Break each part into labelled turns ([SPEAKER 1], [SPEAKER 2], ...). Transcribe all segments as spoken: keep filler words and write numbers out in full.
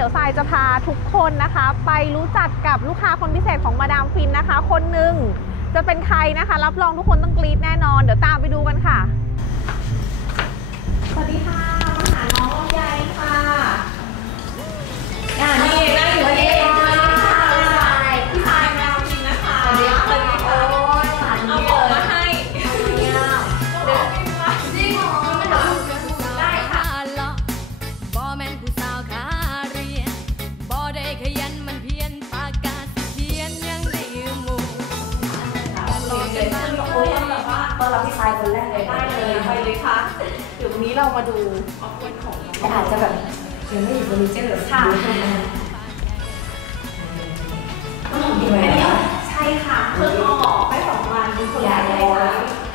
[SPEAKER 1] ยวทรายจะพาทุกคนนะคะไปรู้จักกับลูกค้าคนพิเศษของมาดามฟินนะคะคนหนึ่งจะเป็นใครนะคะรับรองทุกคนต้องกรี๊ดแน่นอนเดี๋ยวตามไปดูกันค่ะสวัสดีค่ะมาหาน้องลำไยค่ะอ่านี่นั่งอยู่ที่นี่ค่ะพี่ชายมาดามฟินนะคะสวัสดีค่ะโอ้ยหลานเอาของมาให้จริงเหรอไม่ทำได้ค่ะบอแมนผู้สาวขาเรียนบอได้ขยันมันเพียนปากกาเขียนยังได้หมู่รอกันมาเลยแบบว่าต้อนรับพี่ชายคนแรกเลยได้เลยไปเลยค่ะเดี๋ยววันนี้เรามาดูออฟฟิศของเราอาจจะแบบยังไม่อยู่เฟอร์นิเจอร์ค่ะใช่ค่ะเพิ่งออกไปสองวันมีคนแรกเลยค่ะ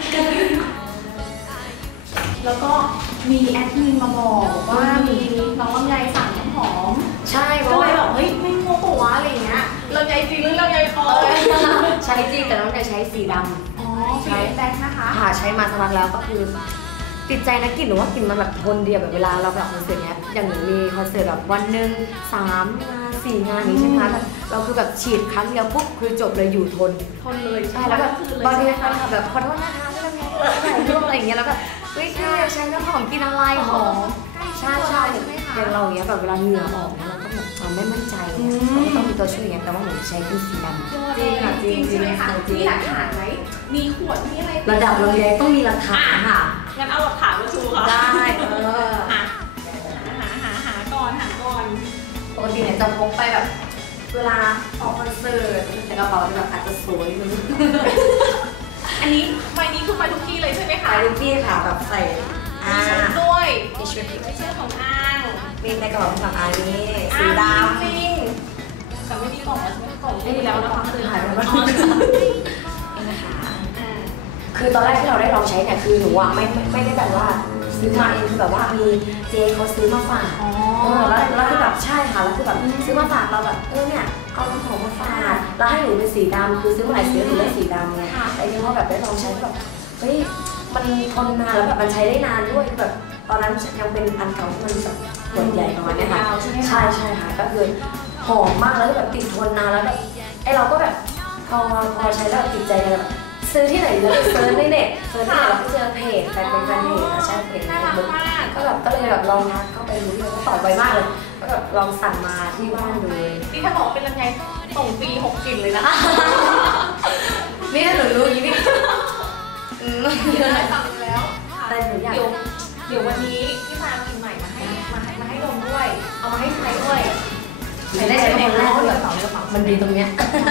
[SPEAKER 1] แล้วก็มีแอดมินมาบอกว่ามีน้องลำไยสั่งน้ำหอมใช่ก็เลยแบบเฮ้ยไม่โง่ปะวะอะไรเงี้ยลำไยจริงหรือลำไยปลอม
[SPEAKER 2] ใช้จริงแต่น้องจะใช้สีดำ
[SPEAKER 1] อ๋อใช้แบ็คนะคะ
[SPEAKER 2] ค่ะใช้มาสักพักแล้วก็คือติดใจนะกลิ่นหนูว่ากลิ่นมันแบบทนเดียวแบบเวลาเราแบบคอนเสิร์ตเนี้ยอย่างหนูมีคอนเสิร์ตแบบวันหนึ่งสามงานสี่งานนี้ใช่ไหมคะเราคือแบบฉีดครั้งเดียวปุ๊บคือจบเลยอยู่ทน
[SPEAKER 1] ทนเลย
[SPEAKER 2] ใช่แล้วแบบบางทีค่ะแบบขอโทษนะคะไม่เป็นไรอะไรอย่างเงี้ยแล้วก็เฮ้ยใช้น้ำหอมกินอะไรหอมใช่ใช่อย่างเราเนี้ยแบบเวลาเหงื่อออกเราก็แบบเราไม่มั่นใจเราต้องมีตัวช่วยอย่างเงี้ยแต่ว่าหนูใช้เป็นสีดำ
[SPEAKER 1] จริงค่ะจริงใช่ไหมคะมีหลักฐานไหมมีขวดมีอะไร
[SPEAKER 2] ระดับโรงเรียนต้องมีหลักฐานค่ะ
[SPEAKER 1] งั้นเอาหลักฐานมาชูค่ะ
[SPEAKER 2] ได้เออ
[SPEAKER 1] หาหาหาหาก่อนหาก่อน
[SPEAKER 2] ปกติเนี่ยจะพกไปแบบเวลาออกคอนเสิร์ตแต่กระเป๋าจะแบบอาจจะสวยนึง
[SPEAKER 1] อันนี้ใบนี้คือไปทุกที่เลยใช่ไหมคะ
[SPEAKER 2] ไปทุกที่ค่ะแบบใส่
[SPEAKER 1] มีชุดด้วย
[SPEAKER 2] มีชุด
[SPEAKER 1] ไม่ใช่ของอ้าง
[SPEAKER 2] มีในกระเป๋าของอ้างนี้สีดำ
[SPEAKER 1] จริงแต่ไม่มีกล่องแล้วใช่ไหมกล่องไม่มีแล้วนะคะคือ
[SPEAKER 2] หายไปแล้วนี่นะคะคือตอนแรกที่เราได้ลองใช้เนี่ยคือหนูอ่ะไม่ไม่ได้แบบว่าซื้อมาเองคือแบบว่ามีเจเขาซื้อมาฝากเออแล้วแล้วคือแบบใช่ค่ะแล้วคือแบบซื้อมาฝากเราแบบเออเนี่ยเอาน้ำหอมมาฝากแล้วให้หนูเป็นสีดำคือซื้อมาหลายสีหนูได้สีดำไงแต่ทีนี้ว่าแบบได้ลองใช้แบบเฮ้ยมันทนนานแล้วแบบมันใช้ได้นานด้วยแบบตอนนั้นยังเป็นอันเก่าที่มันแบบขวดใหญ่ประมาณนี้ค่ะใช่ใช่ค่ะก็คือหอมมากแล้วแบบติดทนนานแล้วแบบไอเราก็แบบพอพอใช้แล้วติดใจกันแบบซื้อที่ไหนเลยเซิร์ชในเน็ตเซิร์ชที่ไหนเราก็เจอเพจแฟนเป็นแฟนเพจใช่เพจก็แบบก็เลยแบบลองทักเข้าไปรู้เลยก็ตอบไวมากเลยก็แบบลองสั่งมาที่บ้านดูเลย
[SPEAKER 1] นี่ถ้าบอกเป็นลำไยส่งฟรีหกกลิ่นเลยนะ
[SPEAKER 2] นี่ถ้าหนูรู้อย่างนี้
[SPEAKER 1] อืมเยอะเลยฟังแล้ว
[SPEAKER 2] แต่หนูอยาก
[SPEAKER 1] เดี๋ยวเดี๋ยววันนี้พี่พากินใหม่มาให้มาให้มาให้ดมด้วยเอามาให้ใช้ด้วย
[SPEAKER 2] ไม่ได้ใช้คนแรกเลยมันดีตรงเนี้ย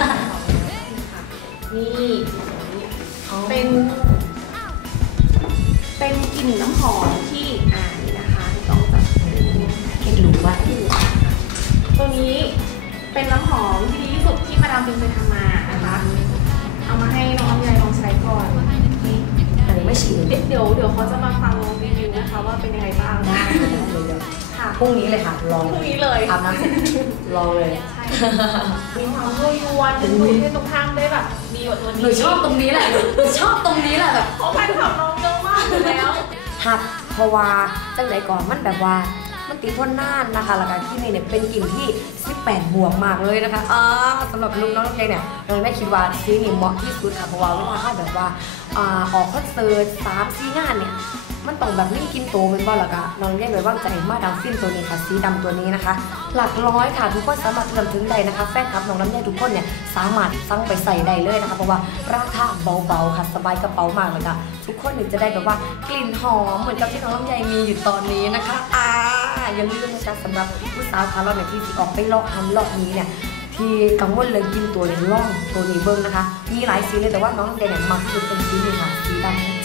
[SPEAKER 1] นี่เป็นเป็นกลิ่นน้ำหอมที่อ่านี่นะคะต้องแบบ
[SPEAKER 2] เก็ตรู้ว่า
[SPEAKER 1] ตัวนี้เป็นน้ำหอมที่ดีที่สุดที่มาดามฟินเคยทำมานะคะเอามาให้น้องลำไยลองใช้ก่อน
[SPEAKER 2] นี่อันนี้ไม่ฉีด
[SPEAKER 1] เดี๋ยวเดี๋ยวเขาจะมาฟังรีวิวนะคะว่าเป็นยังไงบ้าง
[SPEAKER 2] ได้เลยค่ะพรุ่งนี้เลยค่ะลอง
[SPEAKER 1] พรุ่งนี้เลย
[SPEAKER 2] อาบน้ำเสร็จลองเลย
[SPEAKER 1] มีความยั่วยวนเป็นตัวที่ตรงข้างได้แบบดีกว่าตัวนี้
[SPEAKER 2] หนูชอบตรงนี้แหละหนูชอบตรงนี้แหละแบบ
[SPEAKER 1] เขาแฟนคลับน้องเยอะมากอยู่แล้ว
[SPEAKER 2] หักเพราะว่าจังไหนก่อนมันแบบว่ามันติดทนนานนะคะแล้วก็ที่นี่เนี่ยเป็นกลิ่นที่สิบแปดบวกมากเลยนะคะอ่าสำหรับลูกน้องเพลงเนี่ยเราได้คิดว่าซีนี่เหมาะที่สุดค่ะเพราะว่าเวลาถ้าแบบว่าอ่าออกคอนเสิร์ตสามสี่งานเนี่ยมันต้องแบบไม่กินโตเป็นบ้าหรอกอะน้องเรียกเลยว่าใจมาดามฟินตัวนี้ค่ะสีดำตัวนี้นะคะหลักร้อยค่ะทุกคนสามารถเริ่มถึงได้นะคะแฟนคลับน้องลำไยทุกคนเนี่ยสามารถสั่งไปใส่ได้เลยนะคะเพราะว่าราคาเบาๆค่ะสบายกระเป๋ามากเลยค่ะทุกคนจะได้แบบว่ากลิ่นหอมเหมือนกับที่น้องลำไยมีอยู่ตอนนี้นะคะอ่าอย่าลืมนะคะสำหรับผู้สาวขาเราเนี่ยที่ออกไปเลาะฮันเลาะนี้เนี่ยที่กังวลเลยกินตัวนี้ล่องตัวนี้เบิ้งนะคะมีหลายสีเลยแต่ว่าน้องลำไยเนี่ยมักจะเป็นสีนี้ค่ะสีดำ